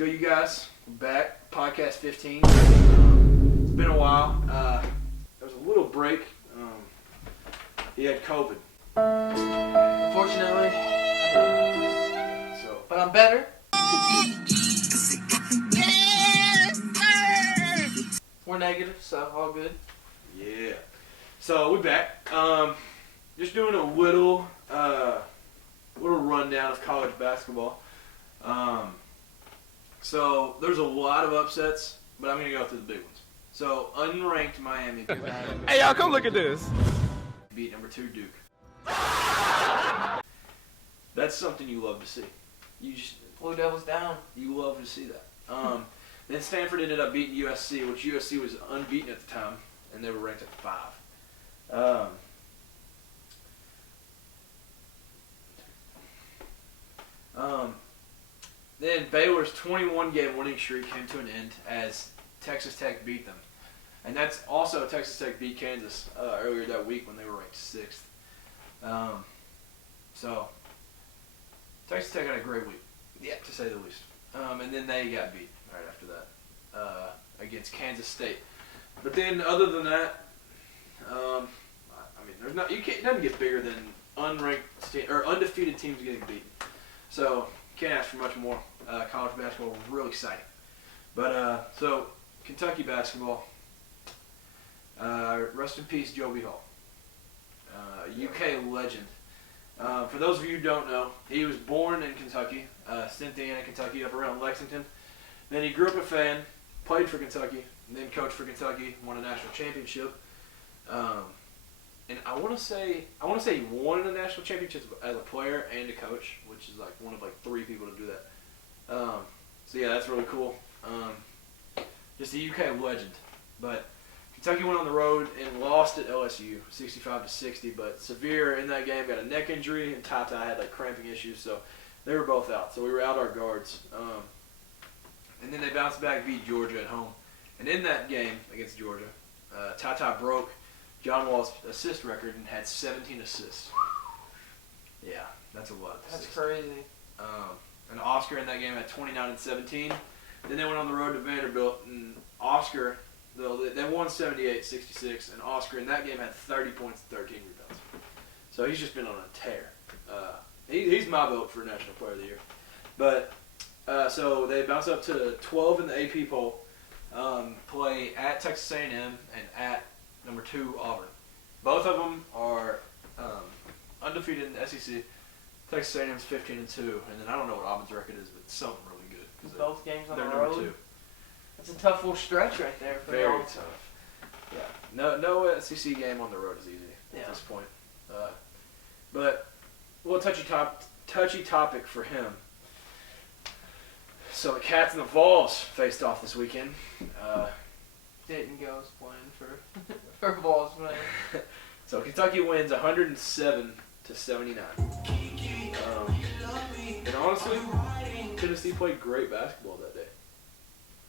go, you guys. We're back. Podcast 15. It's been a while. There was a little break. He had COVID. Unfortunately. So, But I'm better. We're negative, so all good. yeah. So, we're back. Just doing a little rundown of college basketball. So, there's a lot of upsets, but I'm going to go through the big ones. So, unranked Miami. Hey, y'all, come look at this. Beat number 2 Duke. That's something you love to see. You just Blue Devils down. You love to see that. Then Stanford ended up beating USC, which USC was unbeaten at the time, and they were ranked at 5. Then Baylor's 21-game winning streak came to an end as Texas Tech beat them. And that's also Texas Tech beat Kansas earlier that week when they were ranked 6th. So Texas Tech had a great week, to say the least. And then they got beat right after that against Kansas State. But then, other than that, there's not it doesn't get bigger than undefeated teams getting beaten. So can't ask for much more. College basketball was really exciting. But so Kentucky basketball. Rest in peace, Joby Hall, UK legend. For those of you who don't know, he was born in Kentucky, Cynthiana, Kentucky, up around Lexington. Then he grew up a fan, played for Kentucky, and then coached for Kentucky, won a national championship. And I want to say he won a national championship as a player and a coach, which is like one of 3 people to do that. So yeah, that's really cool. Just a UK legend. But Kentucky went on the road and lost at LSU, 65-60. But Severe in that game got a neck injury, and Tata had cramping issues, so they were both out. So we were out our guards. And then they bounced back, beat Georgia at home. And in that game against Georgia, Tata broke John Wall's assist record and had 17 assists. Yeah, that's a lot of assists. That's crazy. And Oscar in that game had 29 and 17. Then they went on the road to Vanderbilt, and Oscar, they won 78-66, and Oscar in that game had 30 points and 13 rebounds. So he's just been on a tear. He's my vote for National Player of the Year. But so they bounce up to 12 in the AP poll, play at Texas A&M and at number 2 Auburn. Both of them are undefeated in the SEC. Texas A&M's 15-2, and then I don't know what Auburn's record is, but something really good. Both games on the they're road. number 2. That's a tough little stretch right there for Very y'all. tough. Yeah. No SEC game on the road is easy at this point. But a little touchy topic for him. So the Cats and the Vols faced off this weekend. Didn't go as planned for Vols, man. So Kentucky wins 107-79. And honestly, Tennessee played great basketball that day.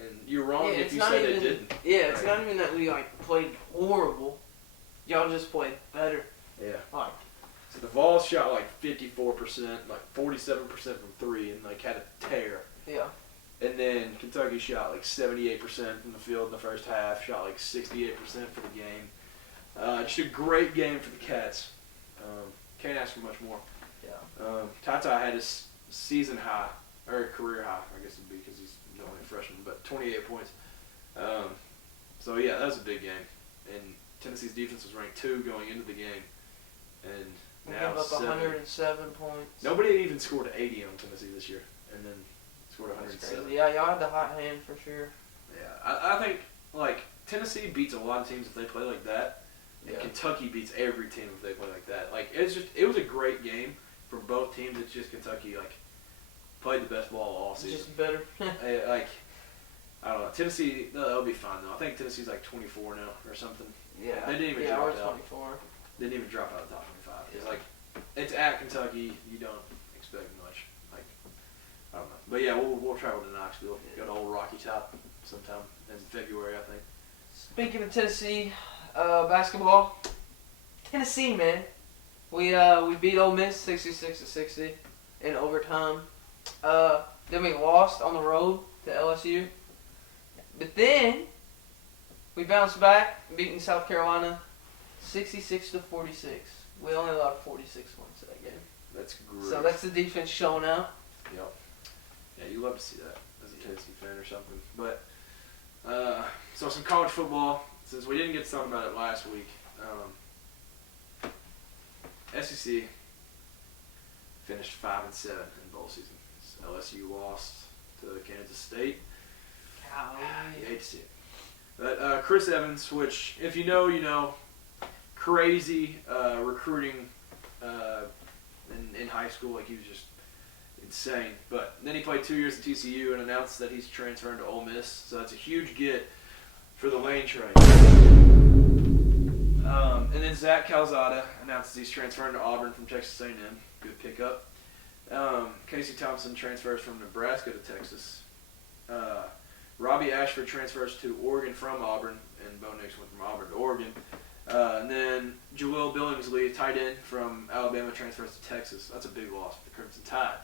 And you're wrong if you say they didn't. Yeah, it's not even that we played horrible. Y'all just played better. Yeah. So the Vols shot 54%, 47% from 3, and had a tear. Yeah. And then Kentucky shot 78% from the field in the first half, shot 68% for the game. Just a great game for the Cats. Can't ask for much more. Yeah. Tata had his season high, or career high, I guess it would be because he's only a freshman, but 28 points. So yeah, that was a big game. And Tennessee's defense was ranked 2 going into the game. And We now gave up 107 points. Nobody had even scored 80 on Tennessee this year, and then scored 107. Yeah, y'all had the hot hand for sure. Yeah, I think Tennessee beats a lot of teams if they play like that. And Kentucky beats every team if they play like that. It was a great game for both teams. It's just Kentucky played the best ball all season. Just better. I don't know. Tennessee, they'll be fine though. I think Tennessee's 24 now or something. Yeah. They didn't even drop drop out. out. 24. They didn't even drop out of the top 25. It's at Kentucky. You don't expect much. I don't know. But yeah, we'll travel to Knoxville. Go to old Rocky Top sometime in February, I think. Speaking of Tennessee basketball, Tennessee, man, we beat Ole Miss 66-60 in overtime. Then we lost on the road to LSU. But then we bounced back, beating South Carolina 66-46. We only allowed 46 points that game. That's great. So that's the defense showing out. Yep. Yeah, you love to see that as a Tennessee fan or something. But so some college football. Since we didn't get to talk about it last week, SEC finished 5-7 in bowl season. LSU lost to Kansas State. You hate to see it. But Chris Evans, which if you know, you know, crazy recruiting in high school. Like, he was just insane. But then he played 2 years at TCU and announced that he's transferring to Ole Miss. So that's a huge get for the Lane train. And then Zach Calzada announces he's transferring to Auburn from Texas A&M. Good pickup. Casey Thompson transfers from Nebraska to Texas. Robbie Ashford transfers to Oregon from Auburn, and Bo Nix went from Auburn to Oregon. And then Jaleel Billingsley, tight end from Alabama, transfers to Texas. That's a big loss for the Crimson Tide.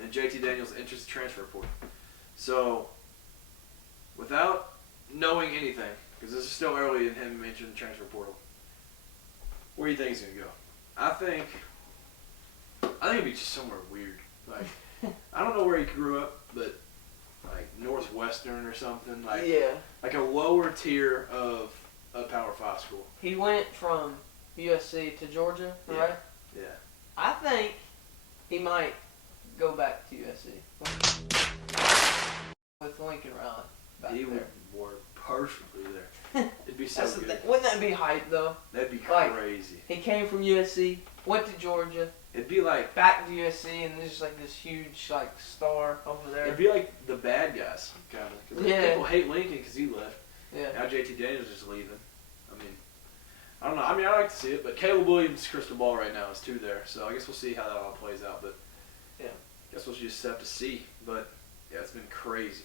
And JT Daniels enters the transfer portal. So, without knowing anything, because this is still early in him entering the transfer portal, where do you think he's going to go? I think it'd be just somewhere weird. Like, I don't know where he grew up, but like Northwestern or something. Like, Yeah. like a lower tier of a Power 5 school. He went from USC to Georgia, Yeah. right? Yeah. I think he might go back to USC with Lincoln Riley back He there. would work perfectly there. It'd be so That's the good. thing. Wouldn't that be hype though? That'd be Like, crazy. He came from USC, went to Georgia, It'd be like back to USC, and there's just like this huge like star over there. it'd be like the bad guys, kind of. Cause Yeah. people hate Lincoln because he left. Yeah. Now JT Daniels is leaving. I don't know. I mean, I like to see it, but Caleb Williams' crystal ball right now is 2 there, so I guess we'll see how that all plays out. But yeah, guess we'll just have to see. But yeah, it's been crazy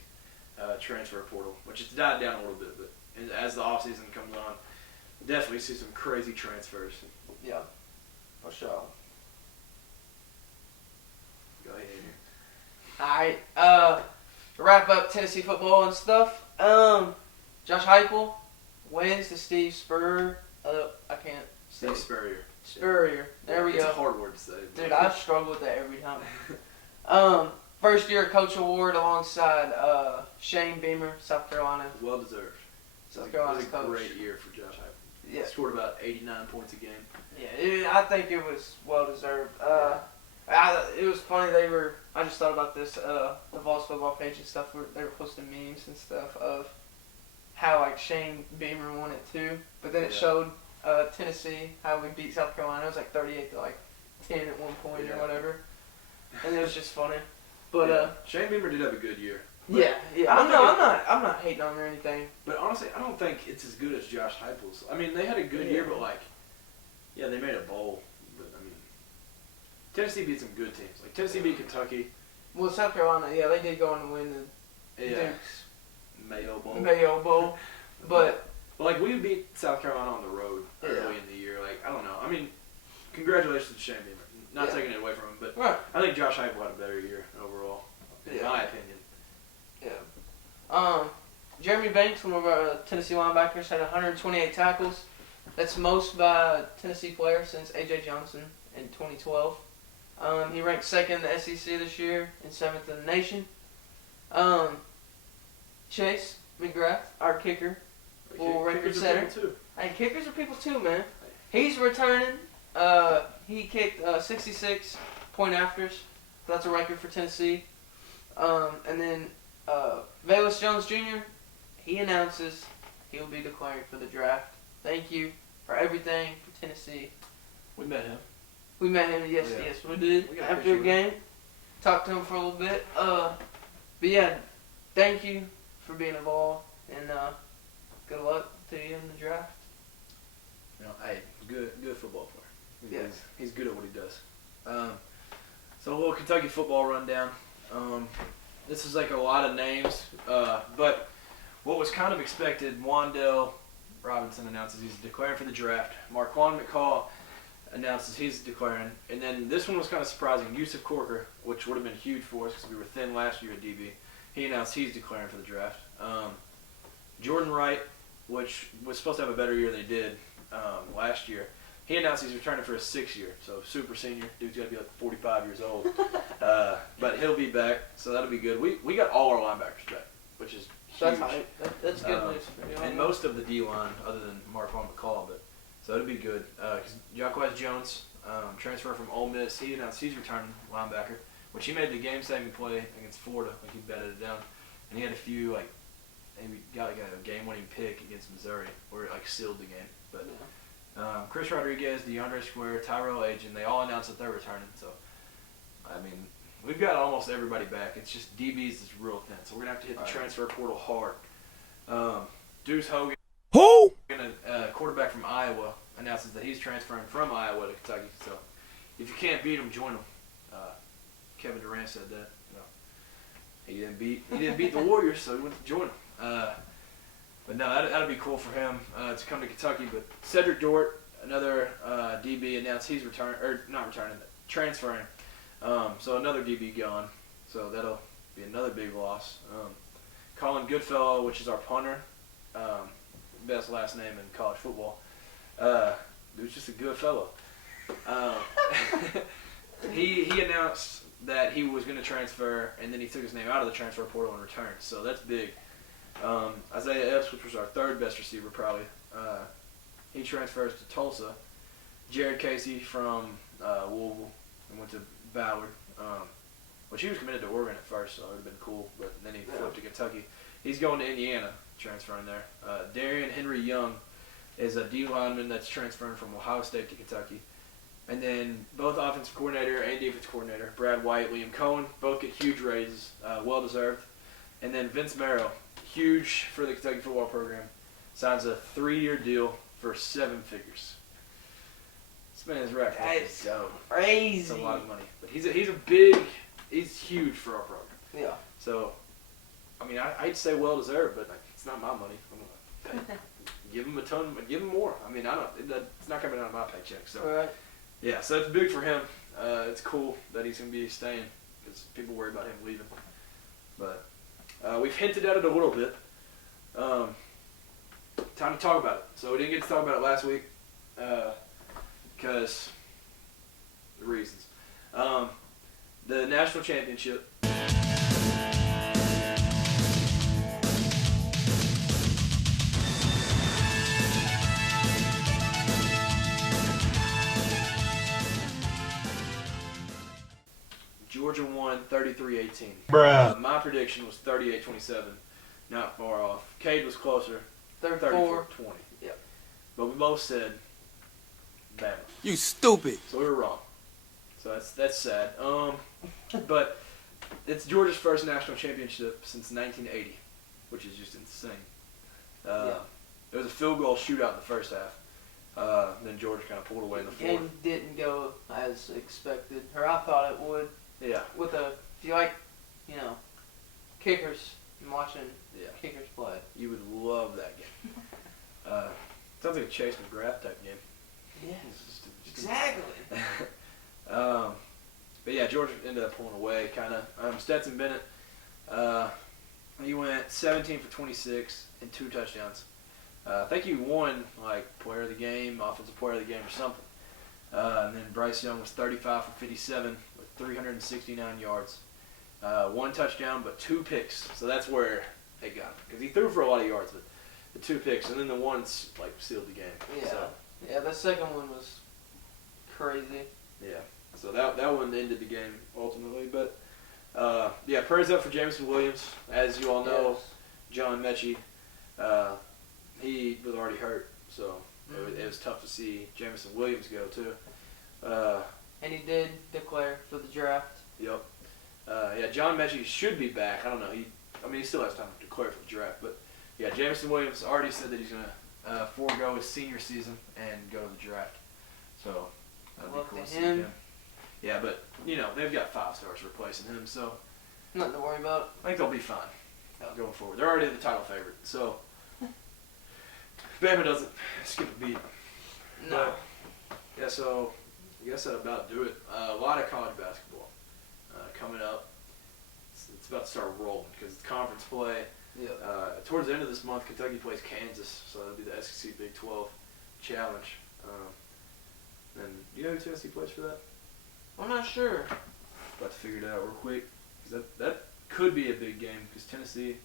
transfer portal, which has died down a little bit. But as the off season comes on, definitely see some crazy transfers. yeah, for sure. Go ahead. Alright, to wrap up Tennessee football and stuff, Josh Heupel wins to Steve Spurrier. I can't say Steve Spurrier. Spurrier. There we It's go. a hard word to say. Dude, I struggle with that every time. First year coach award alongside Shane Beamer, South Carolina. Well deserved. South Carolina's It was a coach. great year for Josh Heupel. Yeah. He scored about 89 points a game. Yeah, I think it was well deserved. It was funny. I just thought about this. The Vols football page and stuff. They were posting memes and stuff of how like Shane Beamer won it too, but then it showed Tennessee how we beat South Carolina. It was like 38 to like 10 at one point or whatever, and it was just funny. But Shane Beamer did have a good year. yeah. I'm not hating on him or anything. But honestly, I don't think it's as good as Josh Heupel's. I mean, they had a good year, but like, yeah, they made a bowl. But I mean, Tennessee beat some good teams. Like Tennessee beat Kentucky. Well, South Carolina, they did go on to win the Yeah. Duke's Mayo Bowl. but like we beat South Carolina on the road early in the year. Like I don't know. I mean, congratulations to Shane Beamer. Not taking it away from him, but right. I think Josh Heupel had a better year overall, in my opinion. Yeah. Jeremy Banks, one of our Tennessee linebackers, had 128 tackles. That's most by a Tennessee player since A.J. Johnson in 2012. He ranked 2nd in the SEC this year and 7th in the nation. Chase McGrath, our kicker, full record setter. Hey, kickers are people too, man. He's returning. He kicked 66 point afters. So that's a record for Tennessee. And then Velus Jones Jr., he announces he'll be declaring for the draft. Thank you for everything for Tennessee. We met him. We met him, yes, we did. We got a After picture the with game, talked to him for a little bit. But yeah, thank you for being involved, and good luck to you in the draft. You know, hey, good football player. Yes. He's good at what he does. So a little Kentucky football rundown. This is like a lot of names, but what was kind of expected, Wandell Robinson announces he's declaring for the draft. Marquand McCall announces he's declaring. And then this one was kind of surprising. Yusuf Corker, which would have been huge for us because we were thin last year at DB. he announced he's declaring for the draft. Jordan Wright, which was supposed to have a better year than he did last year, he announced he's returning for his 6th year. So super senior. Dude's got to be like 45 years old. But he'll be back, so that'll be good. We got all our linebackers back, which is huge. That's good news. And most of the D-line, other than Marquand McCall, but so it'll be good. Because Jacquez Jones, transfer from Ole Miss, he announced he's returning linebacker, which he made the game-saving play against Florida. Like he batted it down, and he had a few and we got a game-winning pick against Missouri where it sealed the game. But Chris Rodriguez, DeAndre Square, Tyrell Agin, they all announced that they're returning. So I mean, we've got almost everybody back. It's just DBs is real thin, so we're gonna have to hit the transfer portal hard. Deuce Hogan, quarterback from Iowa, announces that he's transferring from Iowa to Kentucky. So if you can't beat him, join him. Kevin Durant said that. No, he didn't beat the Warriors, so he went to join them. But no, that'd be cool for him to come to Kentucky. But Cedric Dort, another DB, announced he's transferring. So another DB gone. So that'll be another big loss. Colin Goodfellow, which is our punter, best last name in college football. Dude's just a good fellow. He announced that he was going to transfer, and then he took his name out of the transfer portal and returned. So that's big. Isaiah Epps, which was our 3rd best receiver probably, he transfers to Tulsa. Jared Casey from Louisville and went to Ballard, which he was committed to Oregon at first, so it would have been cool, but then he flipped to Kentucky. He's going to Indiana, transferring there. Darian Henry Young is a D lineman that's transferring from Ohio State to Kentucky. And then both offensive coordinator and defense coordinator, Brad White, Liam Cohen, both get huge raises, well-deserved. And then Vince Marrow, huge for the Kentucky football program, signs a 3-year deal for 7 figures. This man is racked up. That's dope. crazy. It's a lot of money. But he's huge for our program. Yeah. So, I mean, I'd say well-deserved, but it's not my money. I'm gonna pay. Give him a ton, give him more. I mean, it's not coming out of my paycheck. So. All right. Yeah, so that's big for him. It's cool that he's going to be staying because people worry about him leaving. But we've hinted at it a little bit. Time to talk about it. So we didn't get to talk about it last week because the reasons. The national championship. Georgia won 33-18. Bruh. My prediction was 38-27. Not far off. Cade was closer. 34-20. Yep. But we both said Bama. You stupid. So we were wrong. So that's sad. But it's Georgia's first national championship since 1980, which is just insane. There was a field goal shootout in the first half. Then Georgia kind of pulled away in the fourth. Game didn't go as expected, or I thought it would. Yeah. If you like, kickers and watching kickers play. You would love that game. Sounds like a Chase McGrath type game. Yeah. Just exactly. But yeah, Georgia ended up pulling away, kind of. Stetson Bennett, he went 17 for 26 and 2 touchdowns. I think he won player of the game, offensive player of the game, or something. And then Bryce Young was 35 for 57 with 369 yards. 1 touchdown, but 2 picks. So that's where they got him. Because he threw for a lot of yards, but the 2 picks. And then the ones, sealed the game. Yeah. So, yeah, the second one was crazy. yeah. So that one ended the game, ultimately. But, prayers up for Jameson Williams. As you all know, Yes. John Mechie, he was already hurt. So it was tough to see Jameson Williams go, too. And he did declare for the draft. Yep. John Mechie should be back. I don't know. He still has time to declare for the draft. But, yeah, Jameson Williams already said that he's going to forego his senior season and go to the draft. So, that'd be cool to see him. Yeah, but, they've got 5 stars replacing him. So, Nothing to worry about. I think they'll be fine going forward. They're already the title favorite. So, Bama doesn't skip a beat. No. Yeah, so I guess that'll about do it. A lot of college basketball coming up. It's it's about to start rolling because it's conference play. Yeah. Towards the end of this month, Kentucky plays Kansas, so that'll be the SEC Big 12 Challenge. And do you know who Tennessee plays for that? I'm not sure. About to figure it out real quick because that could be a big game because Tennessee's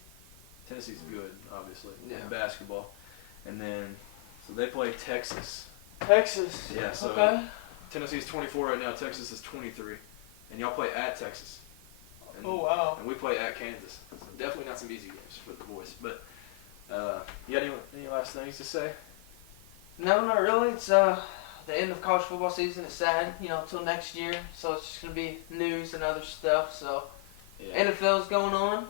good, obviously, in basketball. And then so they play Texas. Texas. Yeah. So okay. Tennessee's 24 right now. Texas is 23, and y'all play at Texas. And, Oh wow. And we play at Kansas. So definitely not some easy games for the boys. But you got any last things to say? No, not really. It's the end of college football season. It's sad, till next year. So it's just gonna be news and other stuff. So NFL's going on.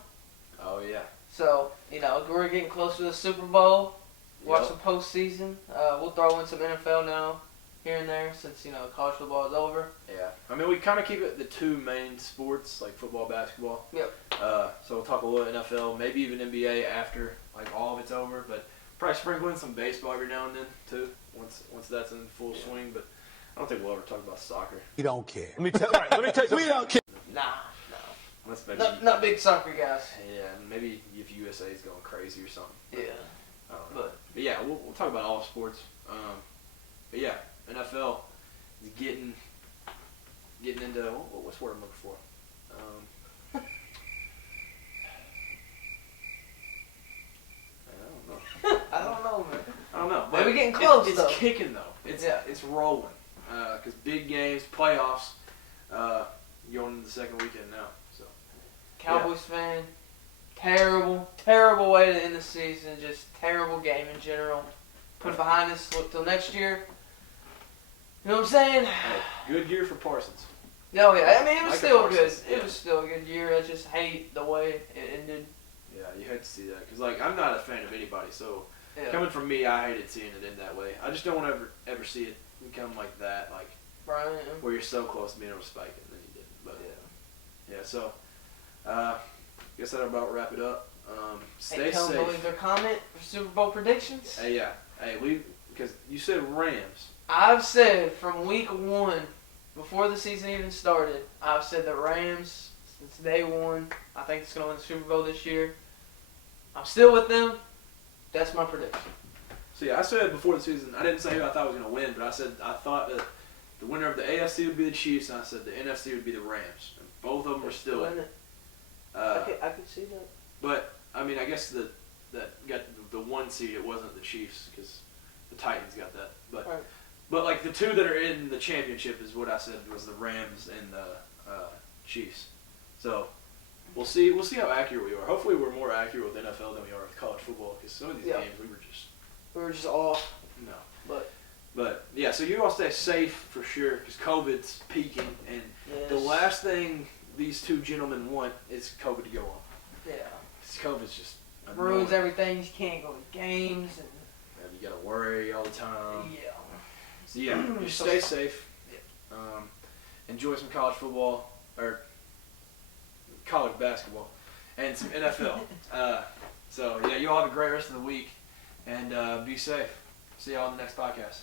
Oh yeah. So we're getting close to the Super Bowl. Watch some postseason. We'll throw in some NFL now, here and there, since college football is over. Yeah. I mean, we kind of keep it the two main sports, like football, basketball. Yep. So we'll talk a little NFL, maybe even NBA after all of it's over, but probably sprinkle in some baseball every now and then too. Once that's in full swing, but I don't think we'll ever talk about soccer. We don't care. Let me tell you. We don't care. Nah. Unless maybe, Not big soccer guys. yeah, maybe if USA is going crazy or something. Yeah. I don't know. But yeah, we'll talk about all sports. But yeah, NFL is getting into what's the word I'm looking for? I don't know, man. I don't know. But we're getting close, It's though. kicking though. It's rolling. Because big games, playoffs, going into the second weekend now. So Cowboys fan. Terrible way to end the season. Just terrible game in general. Put it behind us. Look till next year. You know what I'm saying? hey, good year for Parsons. No, yeah. I mean, it was Micah still Parsons, good. It was still a good year. I just hate the way it ended. Yeah, you hate to see that because I'm not a fan of anybody. So Yeah. coming from me, I hated seeing it end that way. I just don't want to ever see it become like that, Brian. where you're so close to being able to spike it and then you didn't. But yeah. So guess that'll about wrap it up. Stay Tell them to safe. leave their comment for Super Bowl predictions. Hey, yeah. Hey, because you said Rams. I've said from week 1, before the season even started, I've said the Rams since day 1. I think it's going to win the Super Bowl this year. I'm still with them. That's my prediction. So yeah, I said before the season, I didn't say who I thought was going to win, but I said I thought that the winner of the AFC would be the Chiefs, and I said the NFC would be the Rams. And both of them are still in. I could see that. But I mean, I guess that got the 1 seed. It wasn't the Chiefs because the Titans got that. But Right. but like the 2 that are in the championship is what I said was the Rams and the Chiefs. So we'll see how accurate we are. Hopefully, we're more accurate with NFL than we are with college football because some of these games we were just off. no. But yeah, so you all stay safe for sure because COVID's peaking, and the last thing these 2 gentlemen want is COVID to go on. Yeah. COVID's just Ruins annoying. everything. You can't go to games. And You gotta worry all the time. yeah. So yeah, just stay safe. Enjoy some college football or college basketball and some NFL. So yeah, you all have a great rest of the week and be safe. See y'all on the next podcast.